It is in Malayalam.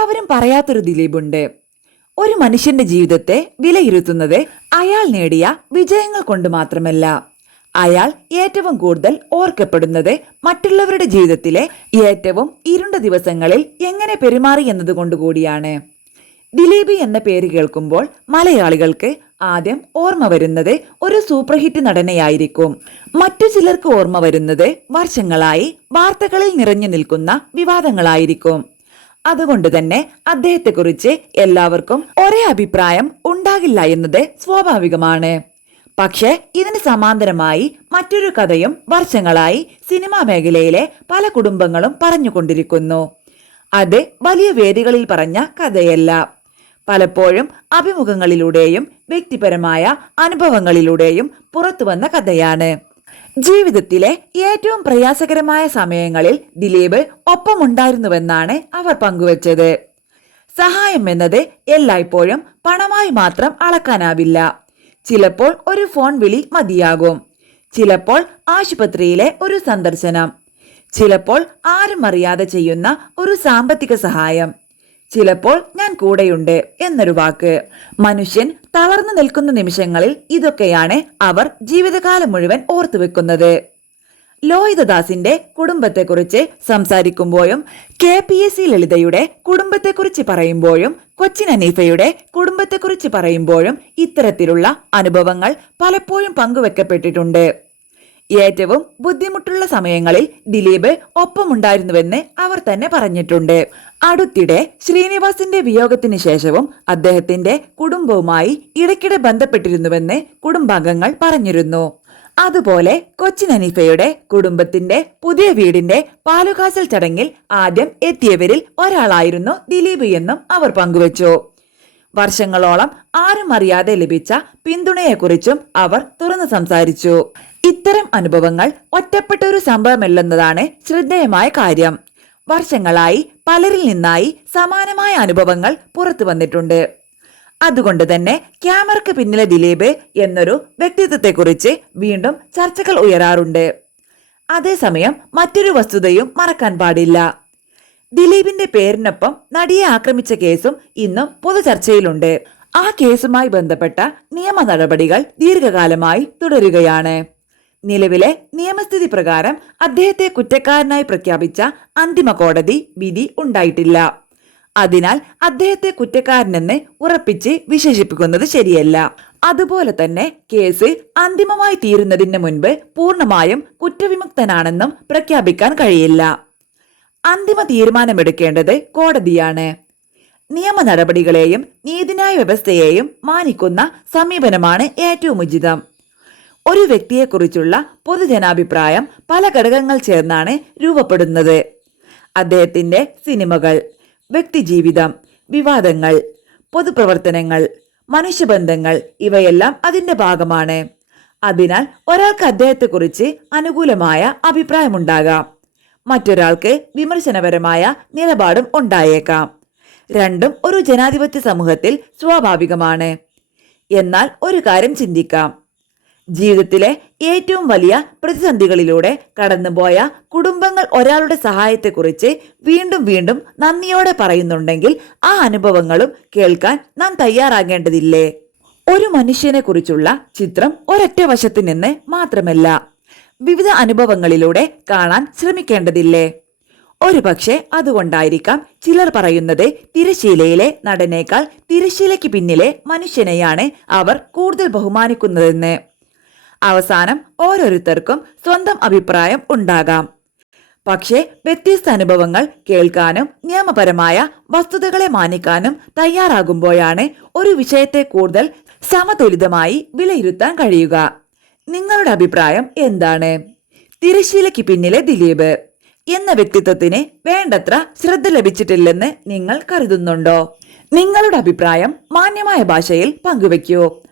എല്ലാവരും പറയാത്തൊരു ദിലീപുണ്ട്. ഒരു മനുഷ്യന്റെ ജീവിതത്തെ വിലയിരുത്തുന്നത് അയാൾ നേടിയ വിജയങ്ങൾ കൊണ്ട് മാത്രമല്ല, അയാൾ ഏറ്റവും കൂടുതൽ ഓർക്കപ്പെടുന്നത് മറ്റുള്ളവരുടെ ജീവിതത്തിലെ ഏറ്റവും ഇരുണ്ട ദിവസങ്ങളിൽ എങ്ങനെ പെരുമാറി എന്നതുകൊണ്ട് കൂടിയാണ്. ദിലീപ് എന്ന പേര് കേൾക്കുമ്പോൾ മലയാളികൾക്ക് ആദ്യം ഓർമ്മ വരുന്നത് ഒരു സൂപ്പർ ഹിറ്റ് നടനെയായിരിക്കും. മറ്റു ചിലർക്ക് ഓർമ്മ വരുന്നത് വർഷങ്ങളായി വാർത്തകളിൽ നിറഞ്ഞു നിൽക്കുന്ന വിവാദങ്ങളായിരിക്കും. അതുകൊണ്ട് തന്നെ അദ്ദേഹത്തെക്കുറിച്ച് എല്ലാവർക്കും ഒരേ അഭിപ്രായം ഉണ്ടാകില്ല എന്നത് സ്വാഭാവികമാണ്. പക്ഷെ ഇതിന് സമാന്തരമായി മറ്റൊരു കഥയും വർഷങ്ങളായി സിനിമാ മേഖലയിലെ പല കുടുംബങ്ങളും പറഞ്ഞുകൊണ്ടിരിക്കുന്നു. അത് വലിയ വേദികളിൽ പറഞ്ഞ കഥയല്ല, പലപ്പോഴും അഭിമുഖങ്ങളിലൂടെയും വ്യക്തിപരമായ അനുഭവങ്ങളിലൂടെയും പുറത്തു വന്ന കഥയാണ്. ജീവിതത്തിലെ ഏറ്റവും പ്രയാസകരമായ സമയങ്ങളിൽ ദിലീപ് ഒപ്പമുണ്ടായിരുന്നുവെന്നാണ് അവർ പങ്കുവച്ചത്. സഹായം എന്നത് എല്ലായ്പ്പോഴും പണമായി മാത്രം അളക്കാനാവില്ല. ചിലപ്പോൾ ഒരു ഫോൺ വിളി മതിയാകും, ചിലപ്പോൾ ആശുപത്രിയിലെ ഒരു സന്ദർശനം, ചിലപ്പോൾ ആരും അറിയാതെ ചെയ്യുന്ന ഒരു സാമ്പത്തിക സഹായം, ചിലപ്പോൾ ഞാൻ കൂടെയുണ്ട് എന്നൊരു വാക്ക്. മനുഷ്യൻ തളർന്നു നിൽക്കുന്ന നിമിഷങ്ങളിൽ ഇതൊക്കെയാണ് അവർ ജീവിതകാലം മുഴുവൻ ഓർത്തുവെക്കുന്നത്. ലോഹിതദാസിന്റെ കുടുംബത്തെക്കുറിച്ച് സംസാരിക്കുമ്പോഴും KPSC ലളിതയുടെ കുടുംബത്തെക്കുറിച്ച് പറയുമ്പോഴും കൊച്ചിൻ ഹനീഫയുടെ കുടുംബത്തെക്കുറിച്ച് പറയുമ്പോഴും ഇത്തരത്തിലുള്ള അനുഭവങ്ങൾ പലപ്പോഴും പങ്കുവെക്കപ്പെട്ടിട്ടുണ്ട്. ഏറ്റവും ബുദ്ധിമുട്ടുള്ള സമയങ്ങളിൽ ദിലീപ് ഒപ്പമുണ്ടായിരുന്നുവെന്ന് അവർ തന്നെ പറഞ്ഞിട്ടുണ്ട്. അടുത്തിടെ ശ്രീനിവാസിന്റെ വിയോഗത്തിന് ശേഷവും അദ്ദേഹത്തിന്റെ കുടുംബവുമായി ഇടയ്ക്കിടെ ബന്ധപ്പെട്ടിരുന്നുവെന്ന് കുടുംബാംഗങ്ങൾ പറഞ്ഞിരുന്നു. അതുപോലെ കൊച്ചിൻ ഹനീഫയുടെ കുടുംബത്തിന്റെ പുതിയ വീടിന്റെ പാലുകാച്ചൽ ചടങ്ങിൽ ആദ്യം എത്തിയവരിൽ ഒരാളായിരുന്നു ദിലീപ് എന്നും അവർ പങ്കുവച്ചു. വർഷങ്ങളോളം ആരും അറിയാതെ ലഭിച്ച പിന്തുണയെക്കുറിച്ചും അവർ തുറന്നു സംസാരിച്ചു. ഇത്തരം അനുഭവങ്ങൾ ഒറ്റപ്പെട്ട ഒരു സംഭവമല്ലെന്നതാണ് ശ്രദ്ധേയമായ കാര്യം. വർഷങ്ങളായി പലരിൽ നിന്നായി സമാനമായ അനുഭവങ്ങൾ പുറത്തു വന്നിട്ടുണ്ട്. അതുകൊണ്ട് തന്നെ ക്യാമറയ്ക്ക് പിന്നിലെ ദിലീപ് എന്നൊരു വ്യക്തിത്വത്തെക്കുറിച്ച് വീണ്ടും ചർച്ചകൾ ഉയരാറുണ്ട്. അതേസമയം മറ്റൊരു വസ്തുതയും മറക്കാൻ പാടില്ല. ദിലീപിന്റെ പേരിനൊപ്പം നടിയെ ആക്രമിച്ച കേസും ഇന്നും പൊതുചർച്ചയിലുണ്ട്. ആ കേസുമായി ബന്ധപ്പെട്ട നിയമ നടപടികൾ ദീർഘകാലമായി തുടരുകയാണ്. നിലവിലെ നിയമസ്ഥിതി പ്രകാരം അദ്ദേഹത്തെ കുറ്റക്കാരനായി പ്രഖ്യാപിച്ച അന്തിമ കോടതി വിധി ഉണ്ടായിട്ടില്ല. അതിനാൽ അദ്ദേഹത്തെ കുറ്റക്കാരനെന്ന് ഉറപ്പിച്ച് വിശേഷിപ്പിക്കുന്നത് ശരിയല്ല. അതുപോലെ തന്നെ കേസ് അന്തിമമായി തീരുന്നതിന് മുൻപ് പൂർണ്ണമായും കുറ്റവിമുക്തനാണെന്നും പ്രഖ്യാപിക്കാൻ കഴിയില്ല. അന്തിമ തീരുമാനമെടുക്കേണ്ടത് കോടതിയാണ്. നിയമ നടപടികളെയും നീതിന്യായ വ്യവസ്ഥയെയും മാനിക്കുന്ന സമീപനമാണ് ഏറ്റവും ഉചിതം. ഒരു വ്യക്തിയെക്കുറിച്ചുള്ള പൊതുജനാഭിപ്രായം പല ഘടകങ്ങൾ ചേർന്നാണ് രൂപപ്പെടുന്നത്. അദ്ദേഹത്തിന്റെ സിനിമകൾ, വ്യക്തിജീവിതം, വിവാദങ്ങൾ, പൊതുപ്രവർത്തനങ്ങൾ, മനുഷ്യബന്ധങ്ങൾ ഇവയെല്ലാം അതിന്റെ ഭാഗമാണ്. അതിനാൽ ഒരാൾക്ക് അദ്ദേഹത്തെക്കുറിച്ച് അനുകൂലമായ അഭിപ്രായമുണ്ടാകാം, മറ്റൊരാൾക്ക് വിമർശനപരമായ നിലപാടും ഉണ്ടായേക്കാം. രണ്ടും ഒരു ജനാധിപത്യ സമൂഹത്തിൽ സ്വാഭാവികമാണ്. എന്നാൽ ഒരു കാര്യം ചിന്തിക്കാം. ജീവിതത്തിലെ ഏറ്റവും വലിയ പ്രതിസന്ധികളിലൂടെ കടന്നുപോയ കുടുംബങ്ങൾ ഒരാളുടെ സഹായത്തെക്കുറിച്ച് വീണ്ടും വീണ്ടും നന്ദിയോടെ പറയുന്നുണ്ടെങ്കിൽ ആ അനുഭവങ്ങളും കേൾക്കാൻ നാം തയ്യാറാകേണ്ടതില്ലേ? ഒരു മനുഷ്യനെ കുറിച്ചുള്ള ചിത്രം ഒരൊറ്റ വശത്ത് നിന്ന് മാത്രമല്ല, വിവിധ അനുഭവങ്ങളിലൂടെ കാണാൻ ശ്രമിക്കേണ്ടതില്ലേ? ഒരുപക്ഷെ അതുകൊണ്ടായിരിക്കാം ചിലർ പറയുന്നത് തിരശ്ശീലയിലെ നടനേക്കാൾ തിരശ്ശീലയ്ക്ക് പിന്നിലെ മനുഷ്യനെയാണ് അവർ കൂടുതൽ ബഹുമാനിക്കുന്നതെന്ന്. അവസാനം ഓരോരുത്തർക്കും സ്വന്തം അഭിപ്രായം ഉണ്ടാകാം. പക്ഷേ വ്യത്യസ്ത അനുഭവങ്ങൾ കേൾക്കാനും നിയമപരമായ വസ്തുതകളെ മാനിക്കാനും തയ്യാറാകുമ്പോഴാണ് ഒരു വിഷയത്തെ കൂടുതൽ സമതുലിതമായി വിലയിരുത്താൻ കഴിയുക. നിങ്ങളുടെ അഭിപ്രായം എന്താണ്? തിരശ്ശീലയ്ക്ക് പിന്നിലെ ദിലീപ് എന്ന വ്യക്തിത്വത്തിന് വേണ്ടത്ര ശ്രദ്ധ ലഭിച്ചിട്ടില്ലെന്ന് നിങ്ങൾ കരുതുന്നുണ്ടോ? നിങ്ങളുടെ അഭിപ്രായം മാന്യമായ ഭാഷയിൽ പങ്കുവെക്കൂ.